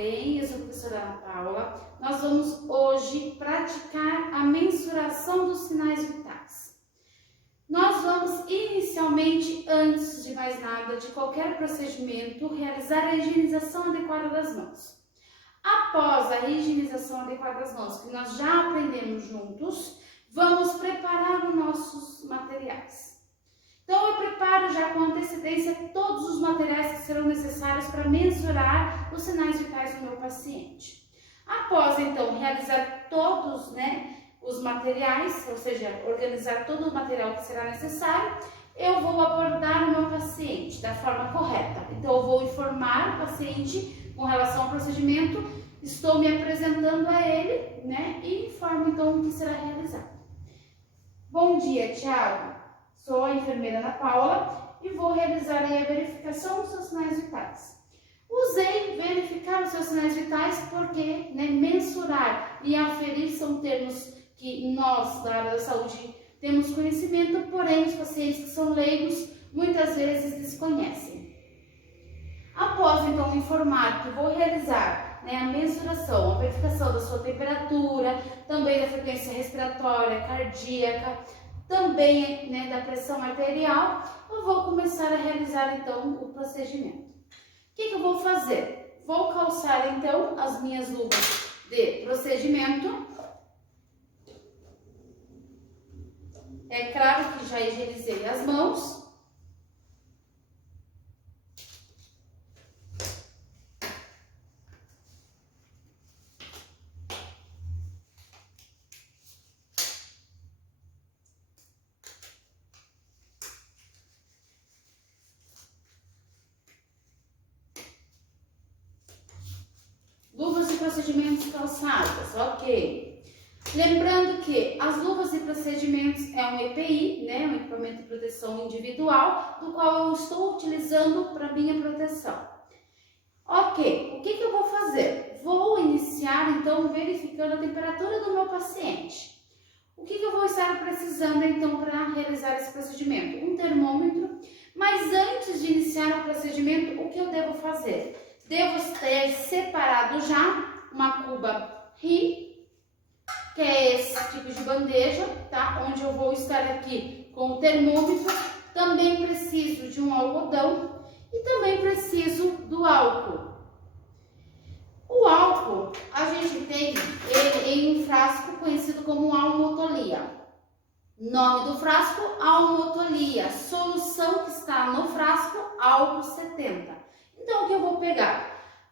bem? Eu sou a professora Ana Paula. Nós vamos hoje praticar a mensuração dos sinais vitais. Nós vamos inicialmente, antes de mais nada, de qualquer procedimento, realizar a higienização adequada das mãos. Após a higienização adequada das mãos, que nós já aprendemos juntos, vamos preparar os nossos materiais. Então, eu preparo já com antecedência todos os materiais que serão necessários para mensurar os sinais vitais do meu paciente. Após, então, realizar todos, os materiais, ou seja, organizar todo o material que será necessário, eu vou abordar o meu paciente da forma correta. Então, eu vou informar o paciente com relação ao procedimento, estou me apresentando a ele, e informo, então, o que será realizado. Bom dia, Thiago. Sou a enfermeira Ana Paula e vou realizar aí a verificação dos seus sinais vitais. Usei verificar os seus sinais vitais porque mensurar e aferir são termos que nós da área da saúde temos conhecimento, porém os pacientes que são leigos muitas vezes desconhecem. Após então informar que vou realizar a mensuração, a verificação da sua temperatura, também da frequência respiratória, cardíaca, também da pressão arterial, eu vou começar a realizar então o procedimento. O que eu vou fazer? Vou calçar então as minhas luvas de procedimento. É claro que já higienizei as mãos. Luvas e procedimentos calçadas, ok. Lembrando que as luvas e procedimentos é um EPI, um equipamento de proteção individual, do qual eu estou utilizando para minha proteção. Ok, o que eu vou fazer? Vou iniciar então verificando a temperatura do meu paciente. O que eu vou estar precisando então para realizar esse procedimento? Um termômetro, mas antes de iniciar o procedimento, o que eu devo fazer? Devo ter separado já uma cuba RI, que é esse tipo de bandeja, tá? Onde eu vou estar aqui com o termômetro. Também preciso de um algodão e também preciso do álcool. O álcool, a gente tem ele em um frasco conhecido como almotolia. Nome do frasco, almotolia. Solução que está no frasco, álcool 70. Então, o que eu vou pegar?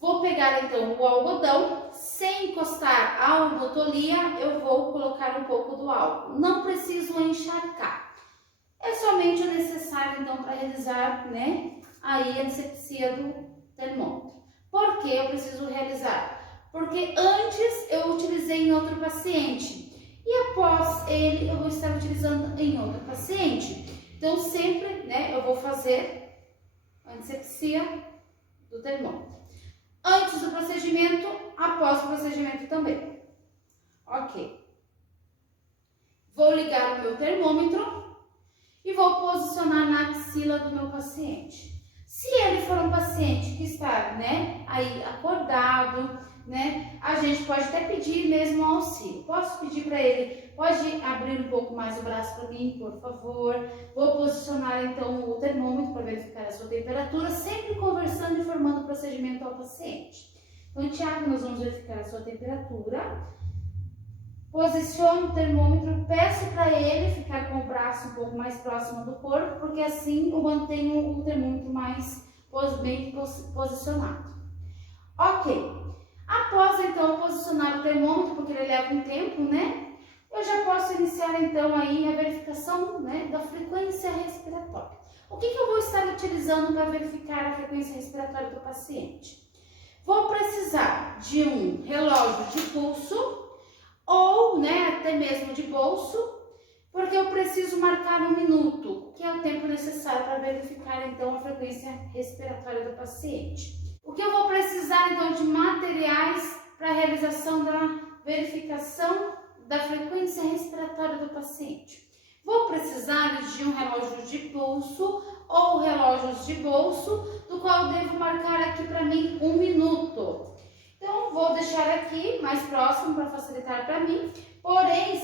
Vou pegar, então, o algodão, sem encostar a almotolia, eu vou colocar um pouco do álcool. Não preciso encharcar. É somente o necessário, então, para realizar, aí a anestesia do termômetro. Por que eu preciso realizar? Porque antes eu utilizei em outro paciente e após ele eu vou estar utilizando em outro paciente. Então, sempre, eu vou fazer a anestesia do termômetro. Antes do procedimento, após o procedimento também. Ok. Vou ligar o meu termômetro e vou posicionar na axila do meu paciente. Se ele for um paciente que está, aí acordado, a gente pode até pedir mesmo auxílio. Posso pedir para ele, pode abrir um pouco mais o braço para mim, por favor. Vou posicionar então o termômetro para verificar a sua temperatura, sempre conversando e informando o procedimento ao paciente. Então, Thiago, nós vamos verificar a sua temperatura. Posiciono o termômetro, peço para ele ficar com o braço um pouco mais próximo do corpo, porque assim eu mantenho o termômetro mais bem posicionado. Ok. Após, então, posicionar o termômetro, porque ele leva um tempo, eu já posso iniciar, então, aí a verificação, da frequência respiratória. O que eu vou estar utilizando para verificar a frequência respiratória do paciente? Vou precisar de um relógio de pulso ou, até mesmo de bolso, porque eu preciso marcar 1 minuto, que é o tempo necessário para verificar, então, a frequência respiratória do paciente. O que eu vou precisar, então, de materiais para a realização da verificação da frequência respiratória do paciente? Vou precisar de um relógio de pulso ou relógios de bolso, do qual devo marcar aqui para mim 1 minuto. Então, vou deixar aqui mais próximo para facilitar para mim. Porém,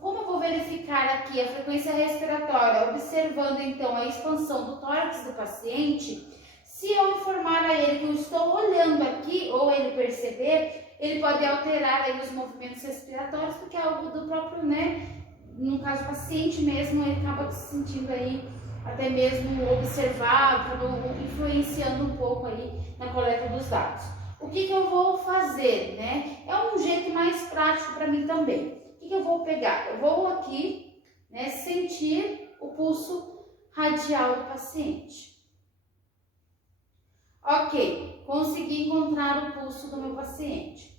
como eu vou verificar aqui a frequência respiratória, observando então a expansão do tórax do paciente, se eu informar a ele que eu estou olhando aqui, ou ele perceber, ele pode alterar aí os movimentos respiratórios, porque é algo do próprio, né? No caso, o paciente mesmo, ele acaba se sentindo aí, até mesmo observado, influenciando um pouco aí na coleta dos dados. O que eu vou fazer, né? É um jeito mais prático para mim também. O que eu vou pegar? Eu vou aqui, né, sentir o pulso radial do paciente. Ok, consegui encontrar o pulso do meu paciente.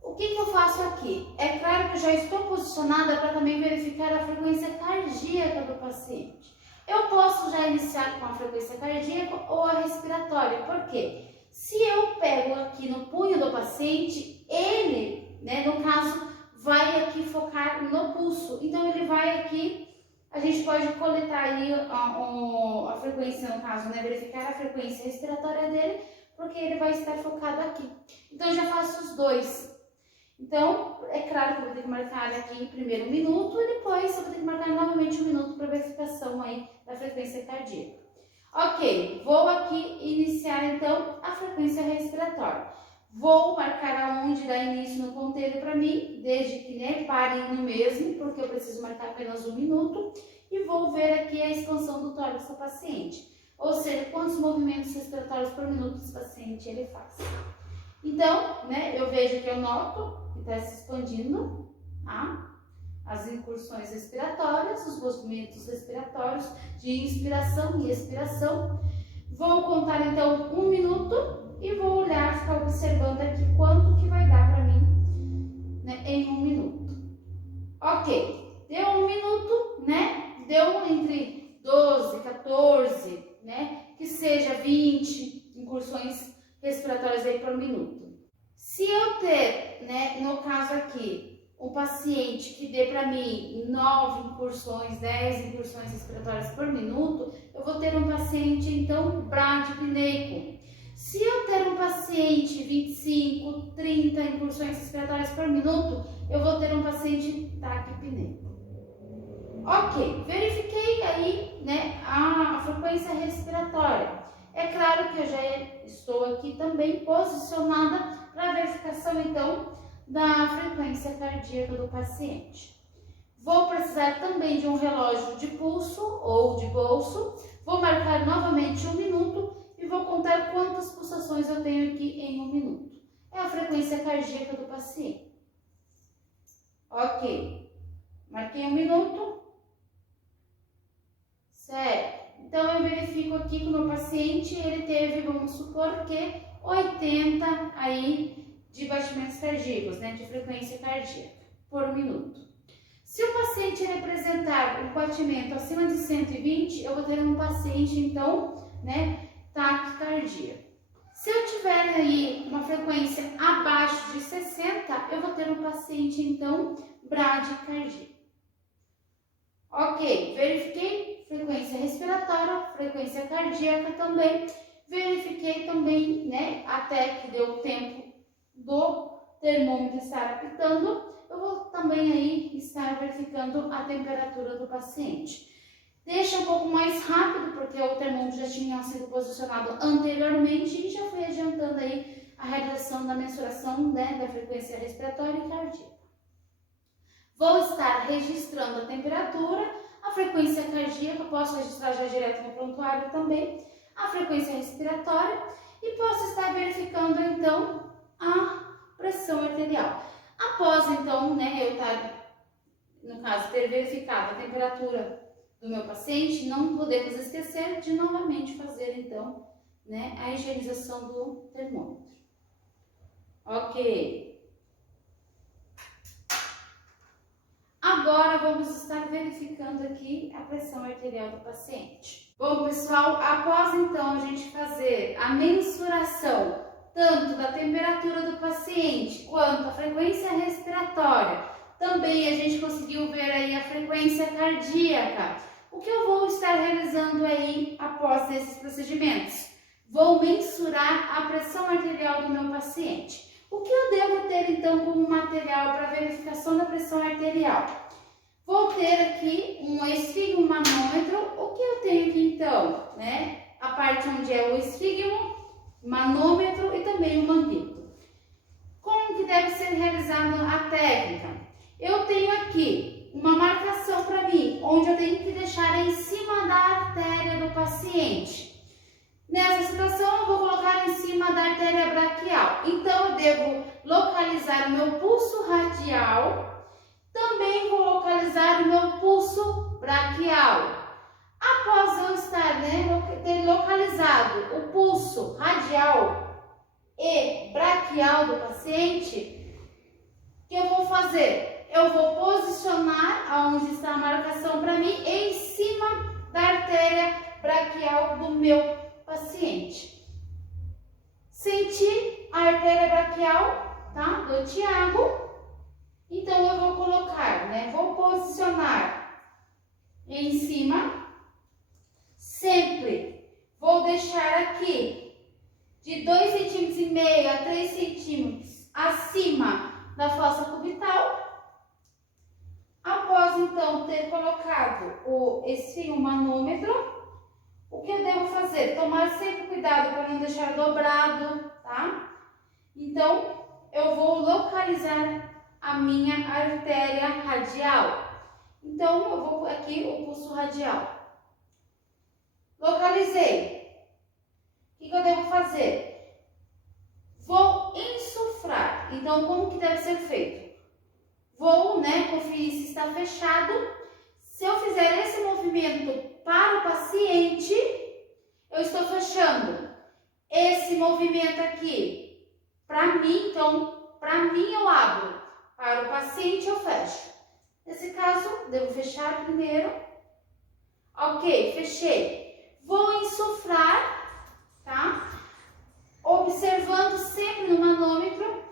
O que eu faço aqui? É claro que eu já estou posicionada para também verificar a frequência cardíaca do paciente. Eu posso já iniciar com a frequência cardíaca ou a respiratória. Por quê? Se eu pego aqui no punho do paciente, ele, né, no caso, vai aqui focar no pulso. Então, ele vai aqui, a gente pode coletar aí a frequência, no caso, né, verificar a frequência respiratória dele, porque ele vai estar focado aqui. Então, eu já faço os dois. Então, é claro que eu vou ter que marcar aqui primeiro 1 minuto e depois eu vou ter que marcar novamente 1 minuto para verificação aí da frequência cardíaca. Ok, vou aqui iniciar então a frequência respiratória. Vou marcar aonde dá início no ponteiro para mim, desde que, né, pare no mesmo, porque eu preciso marcar apenas 1 minuto. E vou ver aqui a expansão do tórax do paciente, ou seja, quantos movimentos respiratórios por minuto esse paciente ele faz. Então, né, eu vejo que eu noto que está se expandindo, tá? As incursões respiratórias, os movimentos respiratórios de inspiração e expiração. Vou contar então 1 minuto e vou olhar, ficar observando aqui quanto que vai dar para mim, né, em 1 minuto. Ok, deu 1 minuto, né? Deu entre 12, 14, né? Que seja 20 incursões respiratórias aí por minuto. Se eu ter, né, no caso aqui, um paciente que dê para mim 9 incursões, 10 incursões respiratórias por minuto, eu vou ter um paciente, então, bradipneico. Se eu ter um paciente 25, 30 incursões respiratórias por minuto, eu vou ter um paciente taquipneico. Ok, verifiquei aí, né, a frequência respiratória. É claro que eu já estou aqui também posicionada para a verificação, então, da frequência cardíaca do paciente. Vou precisar também de um relógio de pulso ou de bolso. Vou marcar novamente 1 minuto e vou contar quantas pulsações eu tenho aqui em 1 minuto. É a frequência cardíaca do paciente. Ok, marquei 1 minuto. Certo. Então, eu verifico aqui que o meu paciente, ele teve, vamos supor que 80 aí de batimentos cardíacos, né, de frequência cardíaca por minuto. Se o paciente apresentar um batimento acima de 120, eu vou ter um paciente, então, né, taquicardia. Se eu tiver aí uma frequência abaixo de 60, eu vou ter um paciente, então, bradicardia. Ok, verifiquei frequência respiratória, frequência cardíaca também. Verifiquei também, né, até que deu o tempo do termômetro estar apitando, eu vou também aí estar verificando a temperatura do paciente. Deixa um pouco mais rápido, porque o termômetro já tinha sido posicionado anteriormente e já fui adiantando aí a realização da mensuração, né, da frequência respiratória e cardíaca. Vou estar registrando a temperatura, a frequência cardíaca, posso registrar já direto no prontuário também, a frequência respiratória e posso estar verificando então a pressão arterial. Após então, né, eu estar, no caso, ter verificado a temperatura do meu paciente, não podemos esquecer de novamente fazer então, né, a higienização do termômetro. Ok. Agora vamos estar verificando aqui a pressão arterial do paciente. Bom, pessoal, após então a gente fazer a mensuração tanto da temperatura do paciente quanto a frequência respiratória, também a gente conseguiu ver aí a frequência cardíaca. O que eu vou estar realizando aí após esses procedimentos? Vou mensurar a pressão arterial do meu paciente. O que eu devo ter então como material para verificação da pressão arterial? Vou ter aqui um esfigmo manômetro. O que eu tenho aqui então, né? A parte onde é o esfigmo, manômetro e também o manguito. Como que deve ser realizada a técnica? Eu tenho aqui uma marcação para mim, onde eu tenho que deixar em cima da artéria do paciente. Nessa situação, eu vou colocar em cima da artéria braquial. Então, eu devo localizar o meu pulso radial, também vou localizar o meu pulso braquial. Após eu estar, ter localizado o pulso radial e braquial do paciente, o que eu vou fazer? Eu vou posicionar aonde está a marcação para mim em cima da artéria braquial do meu paciente. Senti a artéria braquial, tá? Do Tiago. Então, eu vou colocar, vou posicionar em cima. Sempre vou deixar aqui de 2,5 cm a 3 centímetros acima da fossa cubital. Após, então, ter colocado o esfigmo manômetro, o que eu devo fazer? Tomar sempre cuidado para não deixar dobrado, tá? Então, eu vou localizar a minha artéria radial. Então, eu vou aqui o pulso radial. Localizei. O que eu devo fazer? Vou insuflar. Então, como que deve ser feito? Vou, conferir se está fechado. Se eu fizer esse movimento para o paciente, eu estou fechando. Esse movimento aqui, para mim, então, para mim eu abro. Para o paciente eu fecho. Nesse caso, devo fechar primeiro. Ok, fechei. Vou insuflar, tá? Observando sempre no manômetro.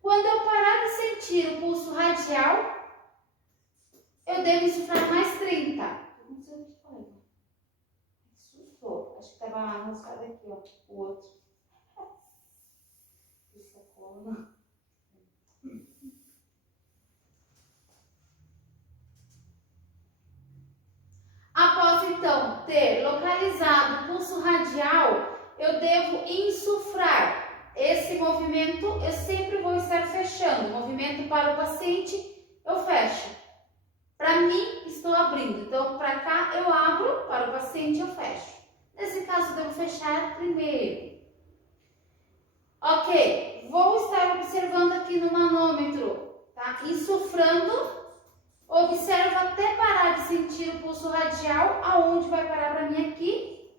Quando eu parar de sentir o pulso radial, eu devo insuflar mais 30. Não sei o que foi. Assustou. Acho que estava arrastado aqui, ó. O outro. Isso é como. Após, então, ter localizado o pulso radial, eu devo insuflar. Esse movimento eu sempre vou estar fechando. Movimento para o paciente, eu fecho. Para mim, estou abrindo. Então, para cá eu abro, para o paciente eu fecho. Nesse caso, eu devo fechar primeiro. Ok, vou estar observando aqui no manômetro, tá? Insuflando. Observo até parar de sentir o pulso radial, aonde vai parar para mim aqui.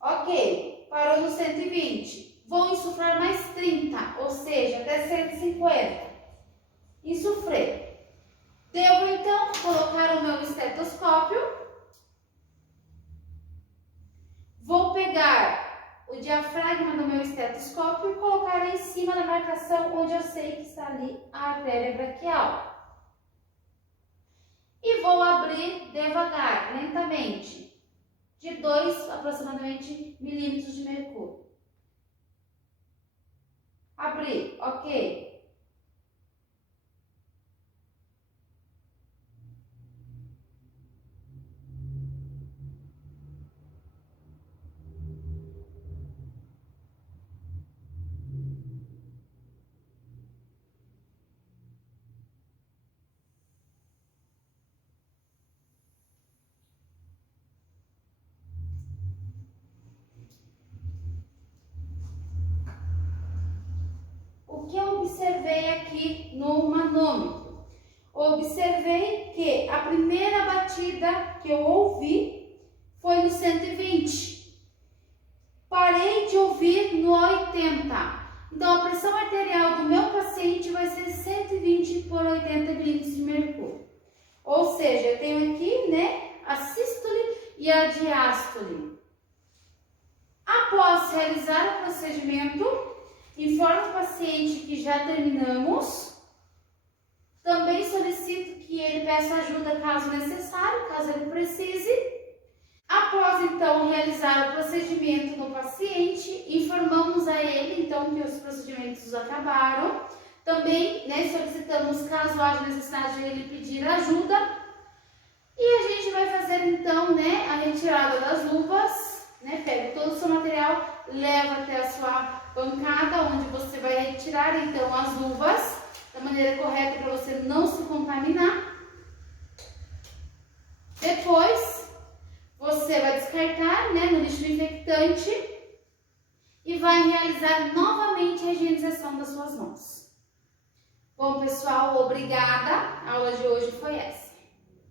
Ok, parou no 120. Vou insuflar mais 30, ou seja, até 150. Insuflei. Devo então colocar o meu estetoscópio. Vou pegar o diafragma do meu estetoscópio e colocar em cima da marcação onde eu sei que está ali a artéria braquial. E vou abrir devagar, lentamente, de 2 aproximadamente milímetros de mercúrio. Abri, ok. O que eu observei aqui no manômetro? Observei que a primeira batida que eu ouvi foi no 120. Parei de ouvir no 80. Então, a pressão arterial do meu paciente vai ser 120 por 80 milímetros de mercúrio. Ou seja, eu tenho aqui, a sístole e a diástole. Após realizar o procedimento, informo o paciente que já terminamos. Também solicito que ele peça ajuda caso necessário, caso ele precise. Após Após, então, realizar o procedimento no paciente, informamos a ele, então, que os procedimentos acabaram. Também, né, solicitamos, caso haja necessidade de ele pedir ajuda. E a gente vai fazer, então, né, a retirada das luvas, né, pega todo o seu material, leva até a sua bancada, onde você vai retirar, então, as luvas da maneira correta para você não se contaminar. Depois, você vai descartar, né, no lixo infectante e vai realizar novamente a higienização das suas mãos. Bom, pessoal, obrigada. A aula de hoje foi essa.